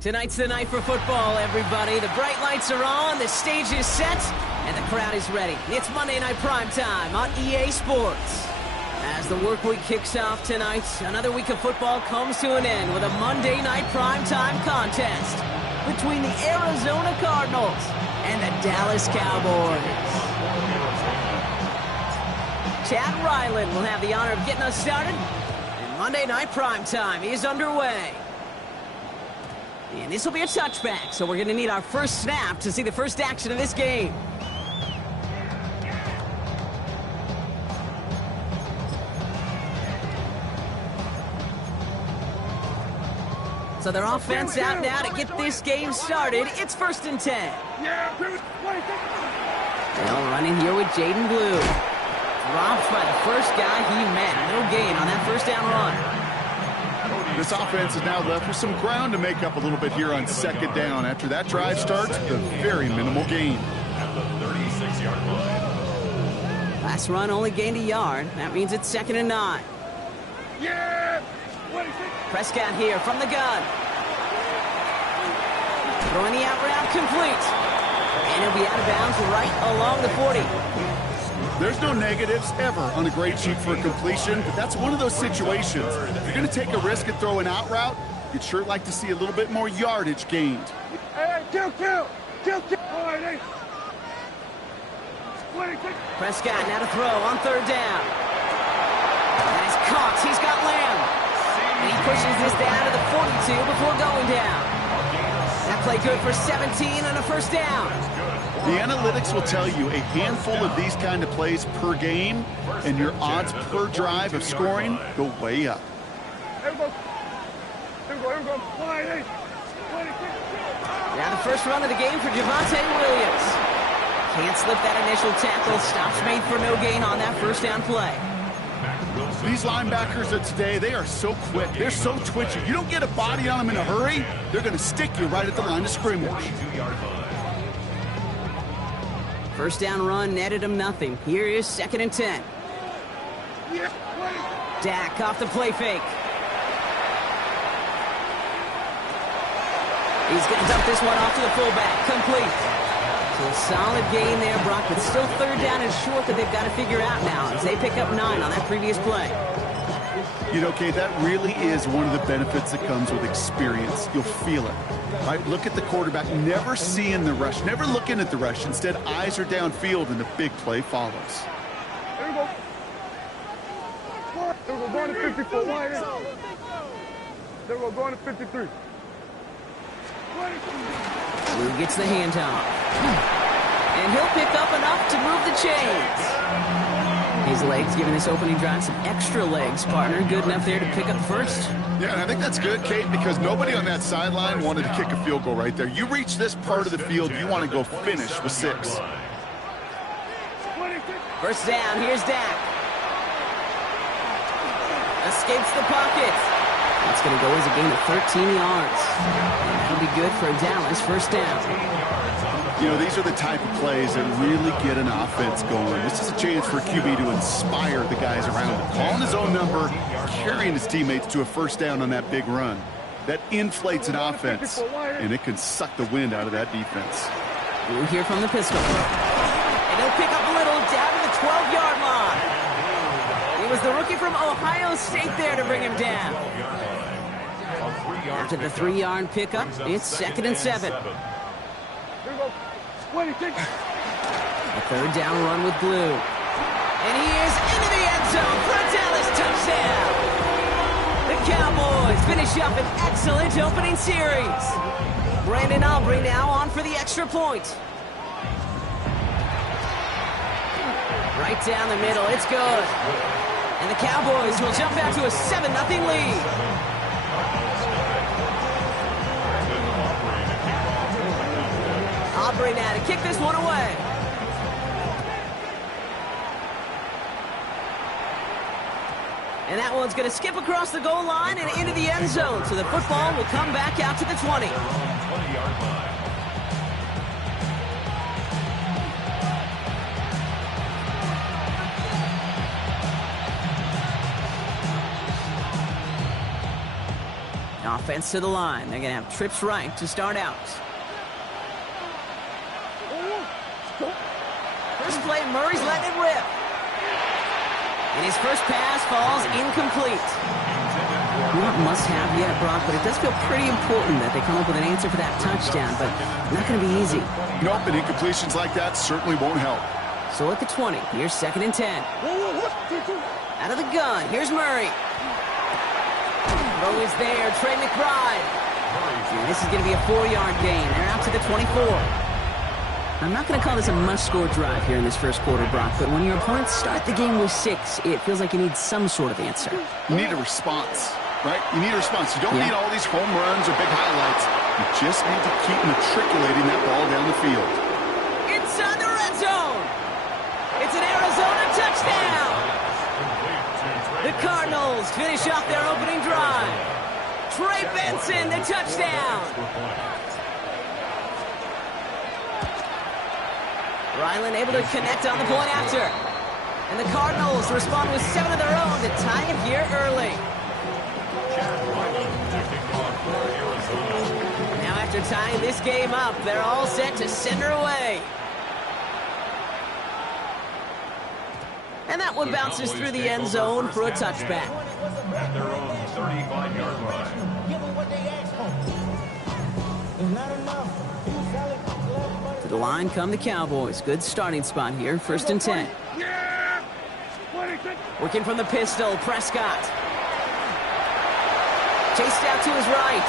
Tonight's the night for football, everybody. The bright lights are on, the stage is set, and the crowd is ready. It's Monday Night Primetime on EA Sports. As the work week kicks off tonight, another week of football comes to an end with a Monday Night Primetime contest between the Arizona Cardinals and the Dallas Cowboys. Chad Ryland will have the honor of getting us started, and Monday Night Primetime is underway. And this will be a touchback, so we're going to need our first snap to see the first action of this game. So their offense out now to get this game started. It's 1st and 10. Well, running here with Jaden Blue. Dropped by the first guy he met. No gain on that first down run. This offense is now left with some ground to make up a little bit here on 2nd down. After that drive starts, a very minimal gain. Last run only gained a yard. That means it's 2nd and 9. Prescott here from the gun. Throwing the out route complete. And he'll be out of bounds right along the 40. There's no negatives ever on a grade sheet for a completion, but that's one of those situations. If you're going to take a risk and throw an out route, you'd sure like to see a little bit more yardage gained. Prescott now to throw on 3rd down. That is caught. He's got Lamb. And he pushes this down to the 42 before going down. That play good for 17 and a first down. The analytics will tell you a handful of these kind of plays per game, and your odds per drive of scoring go way up. Now the first run of the game for Javonte Williams. Can't slip that initial tackle. Stops made for no gain on that first down play. These linebackers of today, they are so quick. They're so twitchy. You don't get a body on them in a hurry, they're going to stick you right at the line of scrimmage. First down run netted him nothing. Here is 2nd and 10. Dak off the play fake. He's going to dump this one off to the fullback. Complete. So a solid gain there, Brock, but still 3rd down and short that they've got to figure out now as they pick up 9 on that previous play. You know, Kate, that really is one of the benefits that comes with experience. You'll feel it. Right? Look at the quarterback, never seeing the rush, never looking at the rush. Instead, eyes are downfield, and the big play follows. There we go. There we go, going to 54. There we go, going to 53. Blue gets the handoff. And he'll pick up enough to move the chains. His legs giving this opening drive some extra legs, partner. Good enough there to pick up first. Yeah, and I think that's good, Kate, because nobody on that sideline wanted to kick a field goal right there. You reach this part of the field, you want to go finish with 6. First down, here's Dak. Escapes the pocket. That's going to go as a gain of 13 yards. That'll be good for a Dallas first down. You know, these are the type of plays that really get an offense going. This is a chance for QB to inspire the guys around him. Calling his own number, carrying his teammates to a first down on that big run. That inflates an offense, and it can suck the wind out of that defense. Blue here from the pistol. And he'll pick up a little down to the 12-yard line. It was the rookie from Ohio State there to bring him down. After the 3-yard pickup, it's 2nd and 7. A 3rd down run with Blue. And he is into the end zone for a Dallas touchdown. The Cowboys finish up an excellent opening series. Brandon Aubrey now on for the extra point. Right down the middle, it's good. And the Cowboys will jump out to a 7-0 lead. Aubrey now to kick this one away. And that one's going to skip across the goal line and into the end zone. So the football will come back out to the 20. Offense to the line. They're going to have trips right to start out. First play, Murray's letting it rip. And his first pass falls incomplete. Not must-have yet, Brock, but it does feel pretty important that they come up with an answer for that touchdown, but not going to be easy. Nope, and incompletions like that certainly won't help. So at the 20, here's 2nd and 10. Out of the gun, here's Murray. Throw is there, Trey McBride. And this is going to be a 4-yard gain. They're out to the 24. I'm not going to call this a must-score drive here in this first quarter, Brock, but when your opponents start the game with 6, it feels like you need some sort of answer. You need a response, right? You need a response. You don't need all these home runs or big highlights. You just need to keep matriculating that ball down the field. Inside the red zone. It's an Arizona touchdown. The Cardinals finish off their opening drive. Trey Benson, the touchdown. Ryland able to connect on the point after. And the Cardinals respond with 7 of their own to tie it here early. Now after tying this game up, they're all set to send her away. And that one bounces through the end zone for a touchback. At their own 35-yard line. Give them what they asked for. It's not enough. To the line come the Cowboys. Good starting spot here. 1st and 10. Working from the pistol, Prescott. Chased out to his right.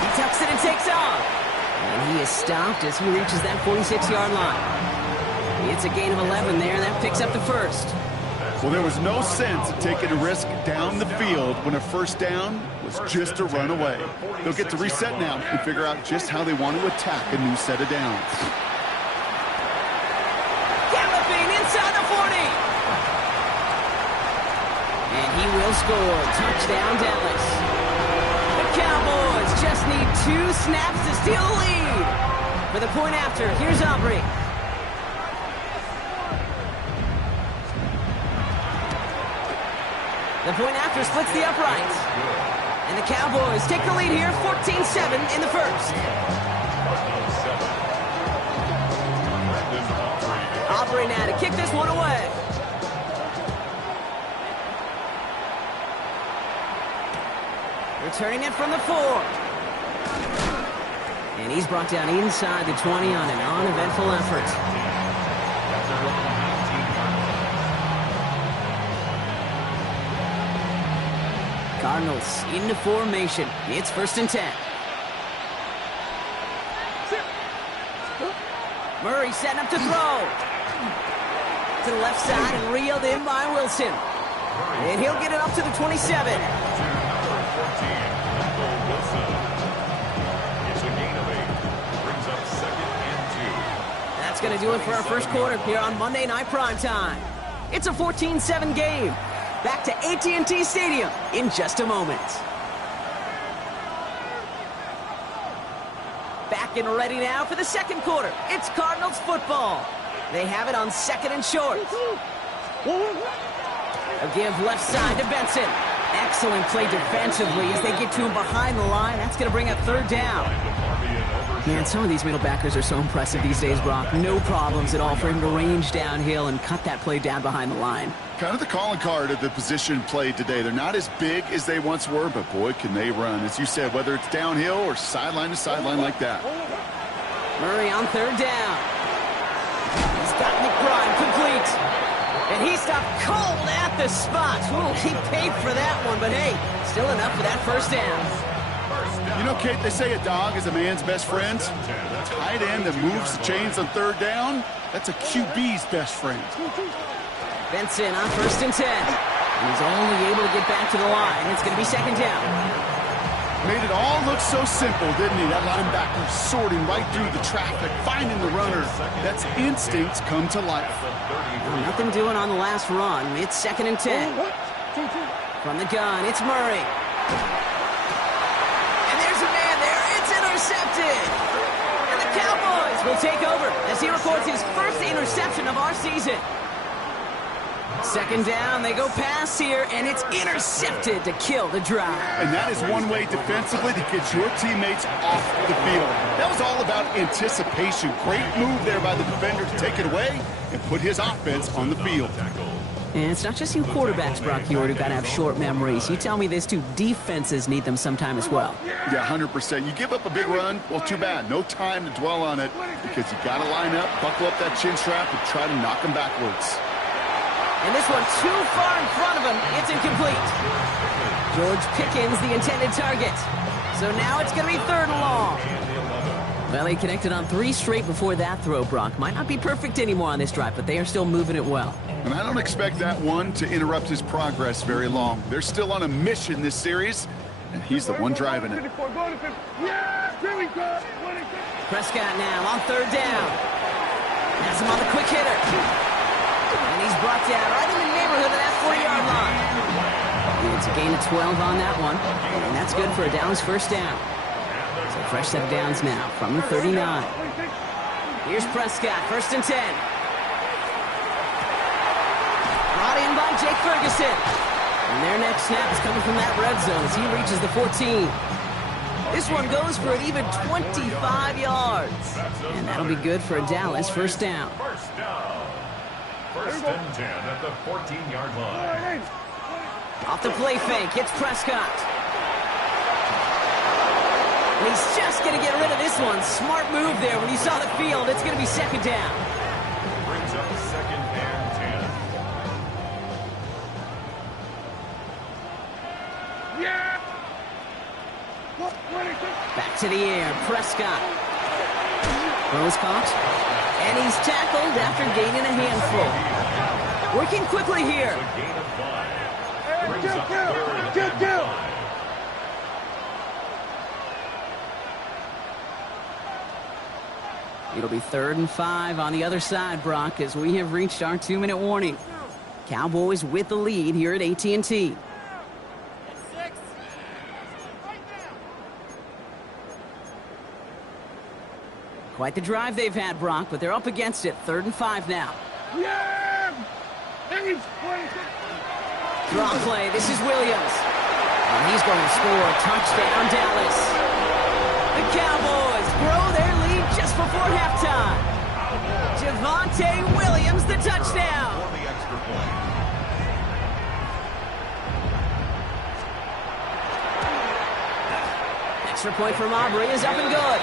He tucks it and takes off. And he is stopped as he reaches that 46-yard line. It's a gain of 11 there. That picks up the first. Well, there was no sense of taking a risk down the field when a first down was just a run away. They'll get to reset now and figure out just how they want to attack a new set of downs. Galloping inside the 40. And he will score. Touchdown, Dallas. The Cowboys just need 2 snaps to steal the lead. For the point after, here's Aubrey. The point after splits the uprights. And the Cowboys take the lead here, 14-7 in the first. Aubrey now to kick this one away. Returning it from the 4. And he's brought down inside the 20 on an uneventful effort. Cardinals into formation. It's 1st and 10. Murray setting up to throw. To the left side and reeled in by Wilson. And he'll get it up to the 27. That's going to do it for our first quarter here on Monday Night Primetime. It's a 14-7 game. Back to AT&T Stadium in just a moment. Back and ready now for the second quarter. It's Cardinals football. They have it on 2nd and short. A give left side to Benson. Excellent play defensively as they get to him behind the line. That's going to bring up 3rd down. Man, some of these middle backers are so impressive these days, Brock. No problems at all for him to range downhill and cut that play down behind the line. Kind of the calling card of the position played today. They're not as big as they once were, but boy, can they run. As you said, whether it's downhill or sideline to sideline like that. Murray on 3rd down. He's got McBride complete. And he stopped cold at the spot. Ooh, he paid for that one, but hey, still enough for that 1st down. You know, Kate, they say a dog is a man's best friend. A tight end that moves the chains on 3rd down, that's a QB's best friend. Benson on 1st and 10. He's only able to get back to the line. It's going to be 2nd down. Made it all look so simple, didn't he? That linebacker sorting right through the traffic, finding the runner. That's instincts come to life. Nothing doing on the last run. It's 2nd and 10. From the gun, it's Murray. And there's a man there. It's intercepted. And the Cowboys will take over as he records his first interception of our season. Second down, they go pass here, and it's intercepted to kill the drive. And that is one way defensively to get your teammates off the field. That was all about anticipation. Great move there by the defender to take it away and put his offense on the field. And it's not just you quarterbacks, Brock Huard, who got to have short memories. You tell me this too, defenses need them sometime as well. Yeah, 100%. You give up a big run, well, too bad. No time to dwell on it because you got to line up, buckle up that chin strap, and try to knock them backwards. And this one too far in front of him. It's incomplete. George Pickens, the intended target. So now it's going to be third and long. Well, he connected on 3 straight before that throw, Brock. Might not be perfect anymore on this drive, but they are still moving it well. And I don't expect that one to interrupt his progress very long. They're still on a mission this series, and he's the one driving it. Prescott now on third down. Has him on the quick hitter. And he's brought down right in the neighborhood of that 40-yard line. It's a gain of 12 on that one, and that's good for a Dallas first down. So fresh set of downs now from the 39. Here's Prescott, first and 10. Brought in by Jake Ferguson. And their next snap is coming from that red zone as he reaches the 14. This one goes for an even 25 yards. And that'll be good for a Dallas first down. First and 10 at the 14-yard line. Off the play fake, hits Prescott. And he's just going to get rid of this one. Smart move there when he saw the field. It's going to be second down. Brings up second and 10. Yeah! Back to the air, Prescott. Throws caught. And he's tackled after gaining a handful. Working quickly here. A gain of 5. Brings up third and 5. It'll be 3rd and 5 on the other side, Brock, as we have reached our 2-minute warning. Cowboys with the lead here at AT&T. Quite the drive they've had, Brock, but they're up against it. 3rd and 5 now. Draw play. This is Williams. And he's going to score. Touchdown, Dallas. The Cowboys grow their lead just before halftime. Javonte Williams, the touchdown. For the extra point. Extra point from Aubrey is up and good.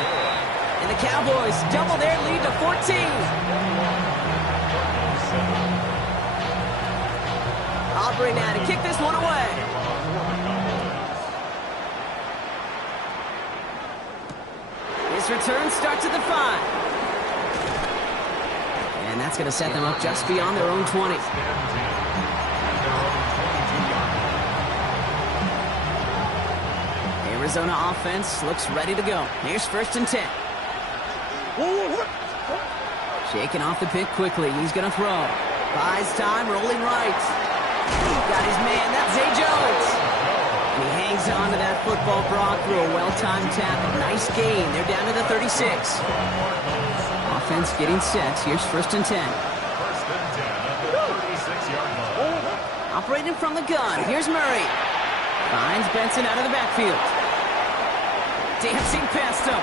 And the Cowboys double their lead to 14. Aubrey now to kick this one away. His return starts at the 5. And that's going to set them up just beyond their own 20. Arizona offense looks ready to go. Here's 1st and 10. Shaking off the pick quickly. He's going to throw. Buys time, rolling right. Got his man. That's Zay Jones. And he hangs on to that football, Brock, through a well-timed tackle. Nice gain. They're down to the 36. Offense getting set. Here's 1st and 10. 1st and 10 at the 36-yard line. Operating from the gun. Here's Murray. Finds Benson out of the backfield. Dancing past him.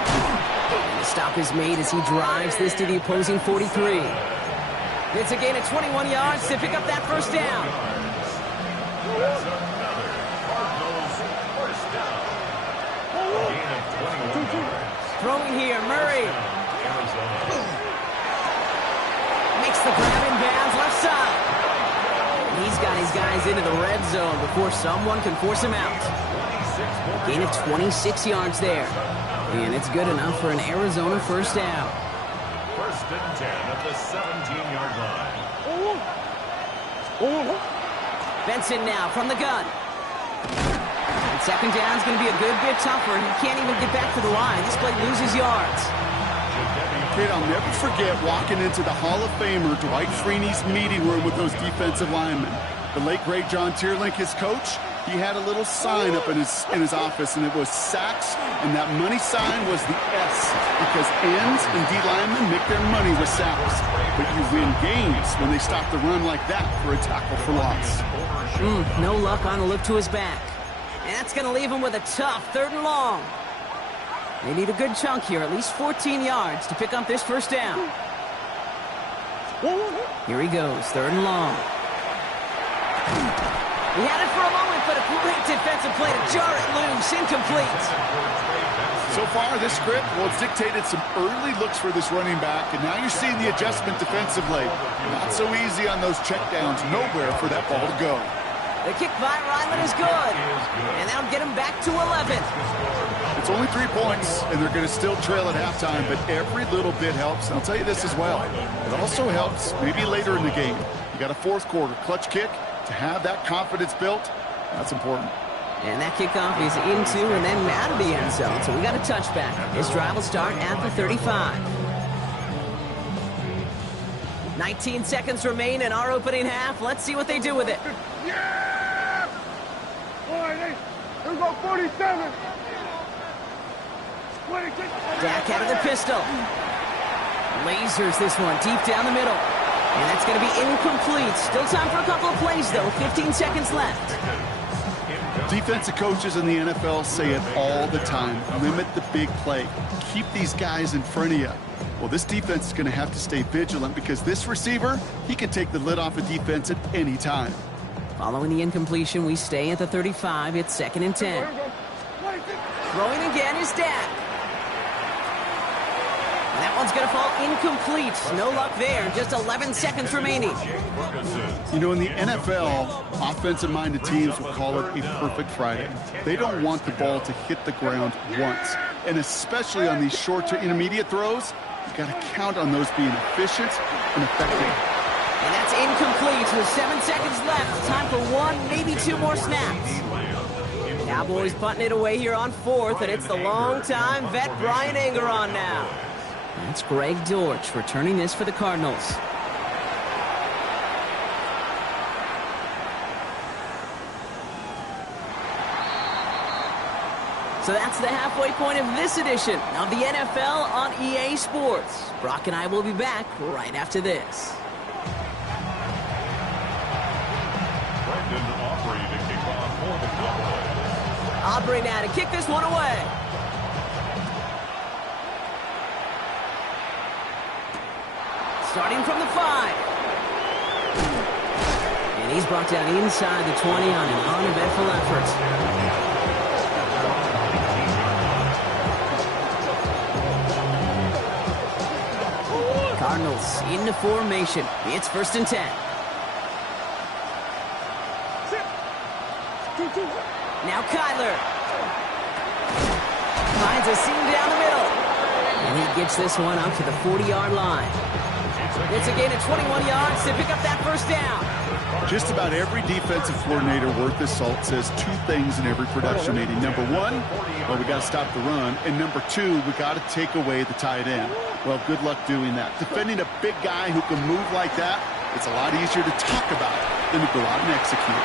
And the stop is made as he drives this to the opposing 43. It's a gain of 21 yards to pick up that first down. That's another Cardinals first down. Gain of 21 yards. Throwing here, Murray. Arizona. Makes the grab in bounds left side. And he's got his guys into the red zone before someone can force him out. Gain of 26 yards there. And it's good enough for an Arizona first down. 1st and 10 at the 17-yard line. Benson now from the gun. And second down is going to be a good bit tougher. He can't even get back to the line. This play loses yards. Kid, I'll never forget walking into the Hall of Famer Dwight Freeney's meeting room with those defensive linemen. The late, great John Tierlink, his coach, he had a little sign up in his office, and it was sacks, and that money sign was the S, because ends and D linemen make their money with sacks. but you win games when they stop the run like that for a tackle for loss. No luck on the look to his back. And that's going to leave him with a tough 3rd and long. They need a good chunk here, at least 14 yards to pick up this first down. Here he goes, 3rd and long. He had it for a moment, but a great defensive play to jar it loose. Incomplete. So far, this script, well, it's dictated some early looks for this running back, and now you're seeing the adjustment defensively. Not so easy on those checkdowns. Nowhere for that ball to go. The kick by Ryland is good. And that'll get him back to 11. It's only 3 points, and they're going to still trail at halftime, but every little bit helps. And I'll tell you this as well. It also helps maybe later in the game. You got a 4th quarter clutch kick. To have that confidence built, that's important. And that kickoff is into and then out of the end zone. So we got a touchback. This drive will start at the 35. 19 seconds remain in our opening half. Let's see what they do with it. Yeah! Boy, they go 47. 26. Dak out of the pistol. Lasers this one deep down the middle. And that's going to be incomplete. Still time for a couple of plays, though. 15 seconds left. Defensive coaches in the NFL say it all the time. Limit the big play. Keep these guys in front of you. Well, this defense is going to have to stay vigilant because this receiver, he can take the lid off a defense at any time. Following the incompletion, we stay at the 35. It's 2nd and 10. Throwing again is Dak. And that one's going to fall incomplete. No luck there. Just 11 seconds remaining. You know, in the NFL, offensive-minded teams will call it a perfect Friday. They don't want the ball to hit the ground once. And especially on these short to intermediate throws, you've got to count on those being efficient and effective. And that's incomplete with 7 seconds left. Time for 1, maybe 2 more snaps. Cowboys punting it away here on 4th, and it's the long-time vet Brian Anger on now. That's Greg Dortch returning this for the Cardinals. So that's the halfway point of this edition of the NFL on EA Sports. Brock and I will be back right after this. Aubrey to kick off for the Cowboys. Aubrey now to kick this one away. Starting from the 5. And he's brought down inside the 20 on an uneventful effort. Cardinals into formation. It's 1st and 10. Now Kyler. Finds a seam down the middle. And he gets this one up to the 40-yard line. It's a gain of 21 yards to pick up that first down. Just about every defensive coordinator worth his salt says 2 things in every production meeting. Number 1, well, we got to stop the run. And number 2, we got to take away the tight end. Well, good luck doing that. Defending a big guy who can move like that, it's a lot easier to talk about than to go out and execute.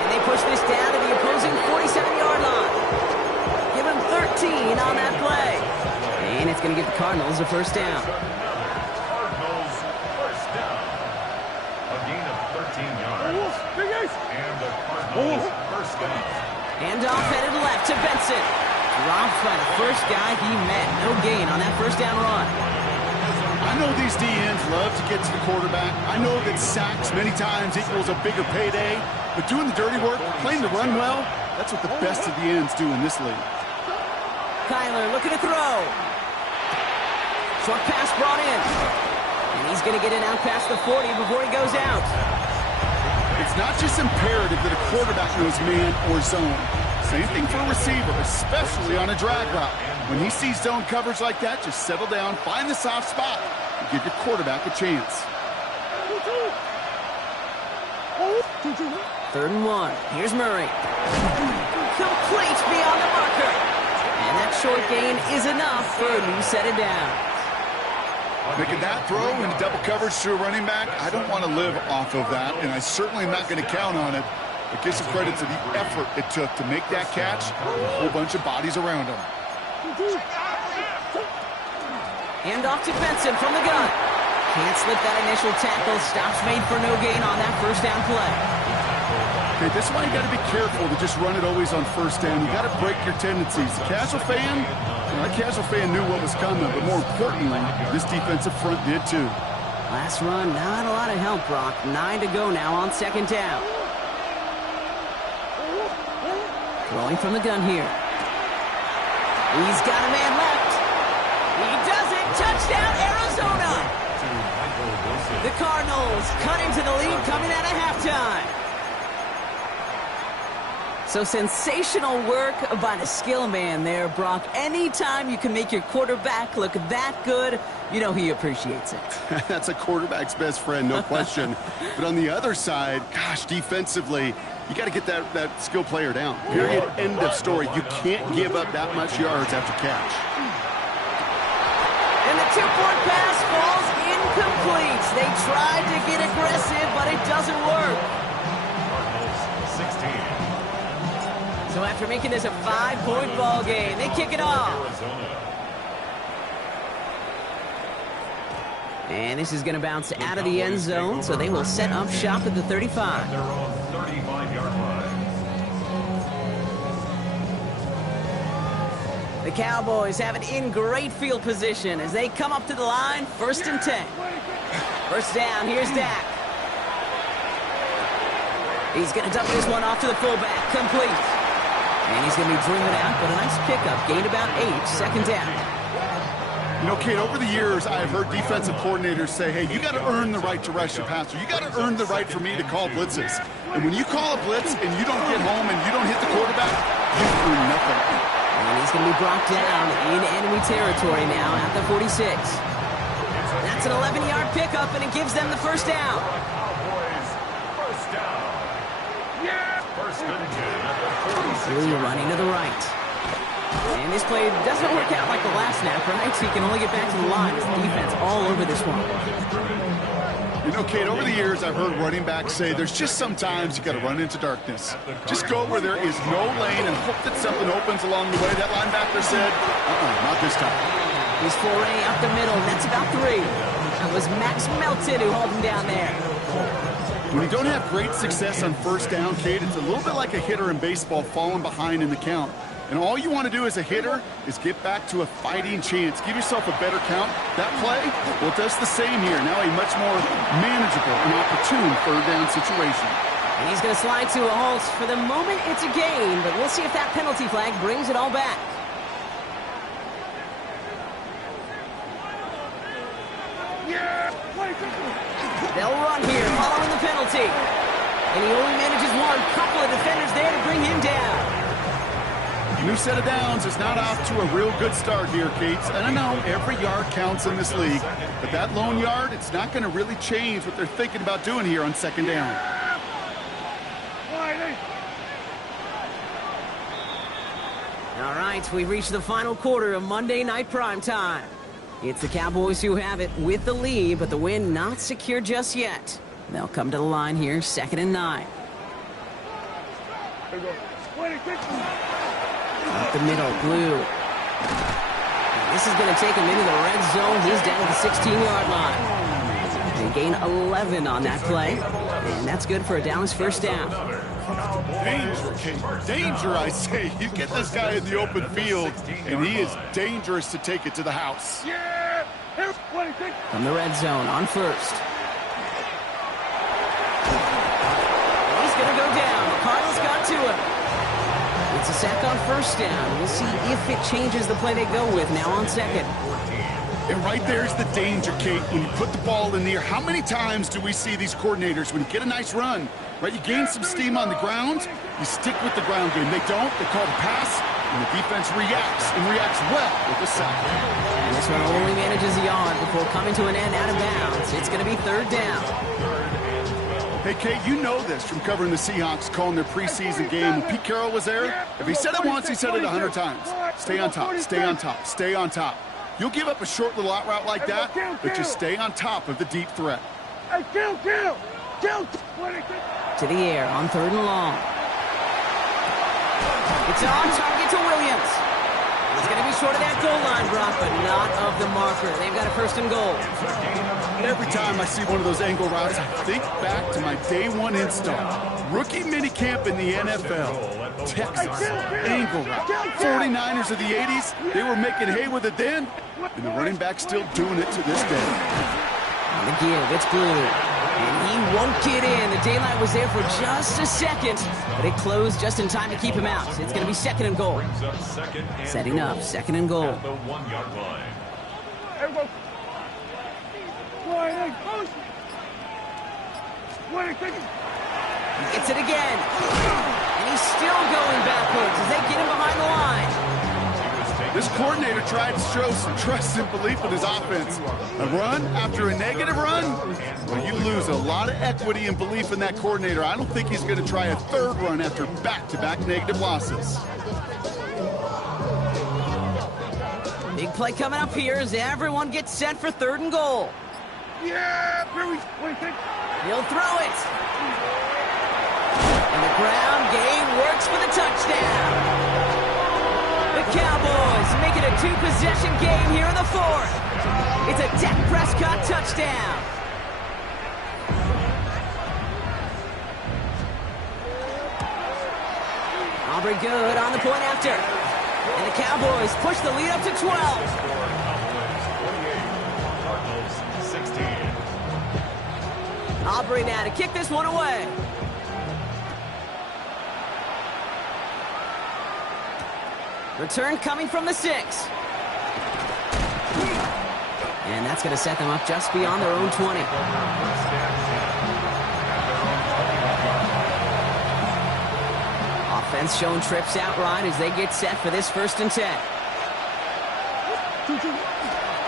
And they push this down to the opposing 47-yard line. Give him 13 on that play. And it's going to give the Cardinals a first down. Cardinals first down. A gain of 13 yards. And the Cardinals first down. Handoff headed left to Benson. Dropped by the first guy he met. No gain on that first down run. I know these DNs love to get to the quarterback. I know that sacks many times equals a bigger payday. But doing the dirty work, playing the run well, that's what the best of the ends do in this league. Kyler looking to throw. Short pass brought in. And he's going to get it out past the 40 before he goes out. It's not just imperative that a quarterback knows man or zone. Same thing for a receiver, especially on a drag route. When he sees zone coverage like that, just settle down, find the soft spot, and give your quarterback a chance. 3rd and 1. Here's Murray. Complete beyond the marker. And that short gain is enough for a new set of downs. Making that throw into double coverage to a running back, I don't want to live off of that, and I certainly am not going to count on it. But give some credit to the effort it took to make that catch and a whole bunch of bodies around him. Hand off to Benson from the gun. Can't slip that initial tackle. Stops made for no gain on that first down play. Okay, this is why you got to be careful to just run it always on first down. You got to break your tendencies. The casual fan, that casual fan knew what was coming, but more importantly, this defensive front did too. Last run, not a lot of help, Brock. 9 to go now on second down. Throwing from the gun here. He's got a man left. He does it. Touchdown, Arizona. The Cardinals cut into the lead coming out of halftime. So sensational work by the skill man there, Brock. Anytime you can make your quarterback look that good, you know he appreciates it. That's a quarterback's best friend, no question. But on the other side, gosh, defensively, you got to get that skill player down. Period. End of story. You can't give up that much yards after catch. And the two-point pass falls incomplete. They tried to get aggressive, but it doesn't work. Cardinals 16. So after making this a 5-point ball game, they kick it off. And this is going to bounce out of the end zone, so they will set up shop at the 35. Their own 35-yard line. The Cowboys have it in great field position as they come up to the line, 1st and 10. First down, here's Dak. He's going to dump this one off to the fullback, complete. And he's going to be driven out, but a nice pickup, gained about 8, second down. You know, Kate, over the years, I've heard defensive coordinators say, hey, you got to earn the right to rush your passer. You got to earn the right for me to call blitzes. And when you call a blitz and you don't get home and you don't hit the quarterback, you've earned nothing. And he's going to be brought down in enemy territory now at the 46. That's an 11-yard pickup, and it gives them the first down. Cowboys, first down. Yeah! First and 10 at the 46. Blue running to the right. And this play doesn't work out like the last snap, right? So he can only get back to the line. It's the defense all over this one. You know, Kate, over the years, I've heard running backs say there's just sometimes you got to run into darkness. Just go where there is no lane and hope that something opens along the way. That linebacker said, not this time. His foray up the middle, and that's about 3. That was Max Melton who hauled him down there. When you don't have great success on first down, Kate, it's a little bit like a hitter in baseball falling behind in the count. And all you want to do as a hitter is get back to a fighting chance. Give yourself a better count. That play, well, it does the same here. Now a much more manageable and opportune third down situation. And he's going to slide to a halt. For the moment, it's a gain, but we'll see if that penalty flag brings it all back. They'll run here following the penalty. And he only manages one. Couple of defenders there to bring him down. New set of downs is not off to a real good start here, Kate. And I know every yard counts in this league, but that lone yard, it's not going to really change what they're thinking about doing here on second down. All right, we've reached the final quarter of Monday Night Primetime. It's the Cowboys who have it with the lead, but the win not secure just yet. They'll come to the line here, 2nd and 9. Up the middle, Blue. This is going to take him into the red zone. He's down at the 16-yard line. They gain 11 on that play, and that's good for a Dallas first down. Danger, Kate. Danger, I say. You get this guy in the open field, and he is dangerous to take it to the house. From the red zone on first. He's going to go down. The Cardinals got to him. It's a sack on first down. We'll see if it changes the play they go with now on second. And right there's the danger, Kate. When you put the ball in the air, how many times do we see these coordinators, when you get a nice run, right, you gain some steam on the ground, you stick with the ground game. They don't. They call the pass, and the defense reacts, and reacts well with the sack. And this one only manages a yard before coming to an end out of bounds. It's going to be third down. Hey, Kate, you know this from covering the Seahawks, calling their preseason game. When Pete Carroll was there, if he said it once, he said it 100 times. Stay on top, stay on top, stay on top. You'll give up a short little out route like that, but just stay on top of the deep threat. Hey, kill! To the air on 3rd and long. It's on target to Williams. He's going to be short of that goal line, Brock, but not of the marker. They've got a first and goal. Every time I see one of those angle routes, I think back to my day one install. Rookie minicamp in the NFL. Texas, angle route. 49ers of the 80s, they were making hay with it then, and the running back's still doing it to this day. On the give, it's Blue. And he won't get in. The daylight was there for just a second, but it closed just in time to keep him out. It's going to be second and goal. Setting up, second and goal. At the 1-yard line. He gets it again. And he's still going backwards as they get him behind the line. This coordinator tried to show some trust and belief in his offense. A run after a negative run? Well, you lose a lot of equity and belief in that coordinator. I don't think he's going to try a third run after back-to-back negative losses. Big play coming up here as everyone gets set for third and goal. Yeah, He'll throw it. And the ground game works for the touchdown. The Cowboys make it a two-possession game here in the fourth. It's a Dak Prescott touchdown. Aubrey good on the point after. And the Cowboys push the lead up to 12. Cardinals 16. Aubrey now to kick this one away. Return coming from the 6. And that's going to set them up just beyond their own 20. Offense showing trips outright as they get set for this 1st and 10.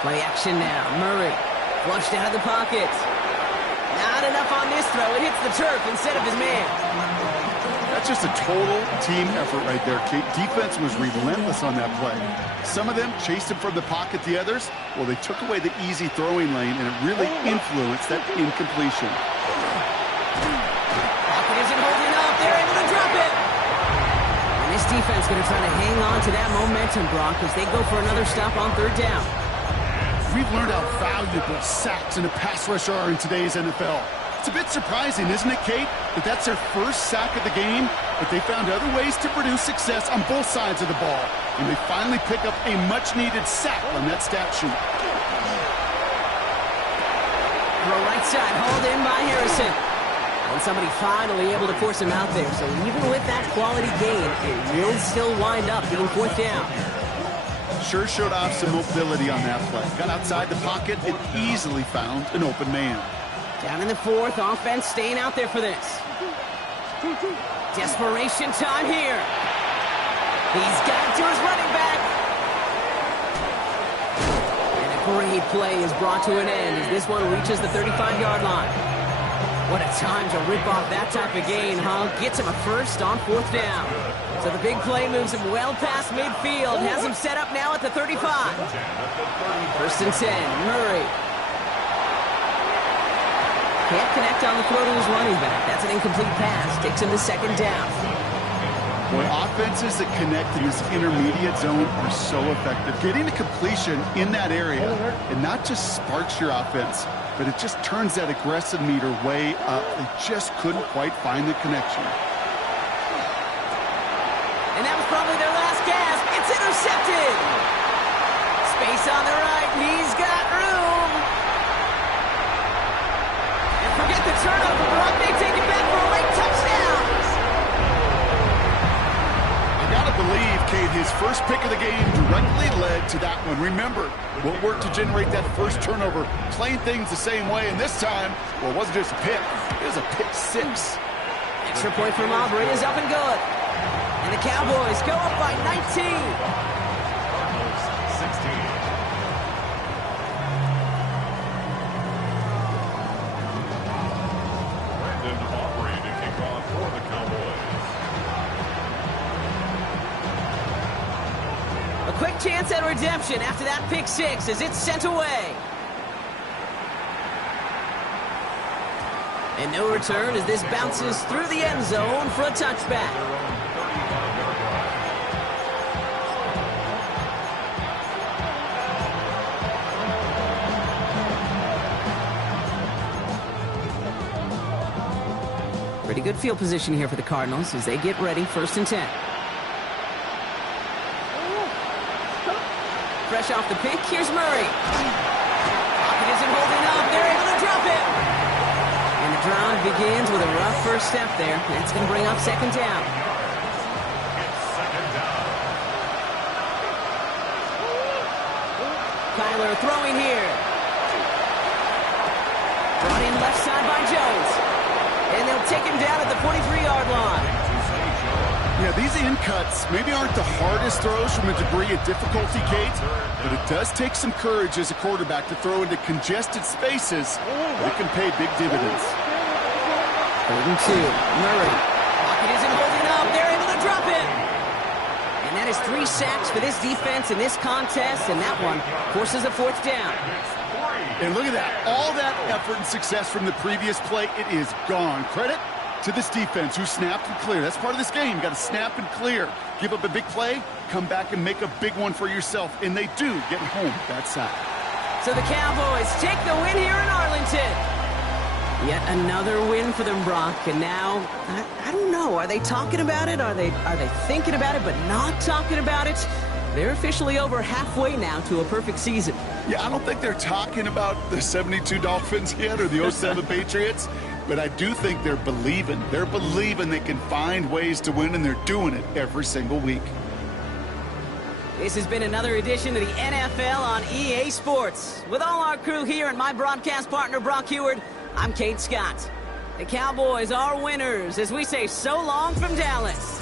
Play action now. Murray flushed out of the pocket. Not enough on this throw. It hits the turf instead of his man. That's just a total team effort right there, Kate. Defense was relentless on that play. Some of them chased him from the pocket. The others, well, they took away the easy throwing lane, and it really influenced that incompletion. Pocket isn't holding up. They're able to drop it. And this defense going to try to hang on to that momentum, Brock, as they go for another stop on third down. We've learned how valuable sacks in a pass rush are in today's NFL. It's a bit surprising, isn't it, Kate, that that's their first sack of the game, but they found other ways to produce success on both sides of the ball, and they finally pick up a much-needed sack on that stat sheet. Throw right side, hauled in by Harrison. And somebody finally able to force him out there, so even with that quality gain, it will still wind up being 4th down. Sure showed off some mobility on that play. Got outside the pocket and easily found an open man. Down in the 4th, offense staying out there for this. Desperation time here. He's got it to his running back. And a great play is brought to an end as this one reaches the 35-yard line. What a time to rip off that type of gain, huh? Gets him a first on 4th down. So the big play moves him well past midfield, has him set up now at the 35. 1st and 10, Murray. Can't connect on the throw to his running back. That's an incomplete pass. Takes him to 2nd down. Boy, offenses that connect in this intermediate zone are so effective. Getting a completion in that area, and not just sparks your offense, but it just turns that aggressive meter way up. They just couldn't quite find the connection. And that was probably their last gasp. It's intercepted. Space on the right. He's got room. And forget the turnover, Brock. They take it back for a late touchdown. I gotta believe, Kate, his first pick of the game directly led to that one. Remember, what worked to generate that first turnover, playing things the same way, and this time, well, it wasn't just a pick, it was a pick 6. Extra point from Aubrey is up and good. And the Cowboys go up by 19. Cardinals 16. Brandon Aubrey to kick off for the Cowboys. A quick chance at redemption after that pick 6 as it's sent away. And no return as this bounces through the end zone for a touchback. Pretty good field position here for the Cardinals as they get ready, 1st and 10. Fresh off the pick, here's Murray. Pocket isn't holding up. They're able to drop it. And the drive begins with a rough first step there. That's going to bring up 2nd down. Kyler throwing here. Brought in left side by Jones. And they'll take him down at the 43-yard line. Yeah, these in cuts maybe aren't the hardest throws from a degree of difficulty, Kate, but it does take some courage as a quarterback to throw into congested spaces, but it can pay big dividends. 3rd and 2. Murray. Pocket isn't holding up. They're able to drop it. And that is 3 sacks for this defense in this contest, and that one forces a 4th down. And look at that. All that effort and success from the previous play, it is gone. Credit to this defense who snapped and cleared. That's part of this game. You got to snap and clear. Give up a big play, come back and make a big one for yourself. And they do get home that side. So the Cowboys take the win here in Arlington. Yet another win for them, Brock. And now, I don't know. Are they talking about it? Are they thinking about it but not talking about it? They're officially over halfway now to a perfect season. Yeah, I don't think they're talking about the 72 Dolphins yet or the 07 Patriots, but I do think they're believing. They're believing they can find ways to win, and they're doing it every single week. This has been another edition of the NFL on EA Sports. With all our crew here and my broadcast partner, Brock Heward, I'm Kate Scott. The Cowboys are winners as we say so long from Dallas.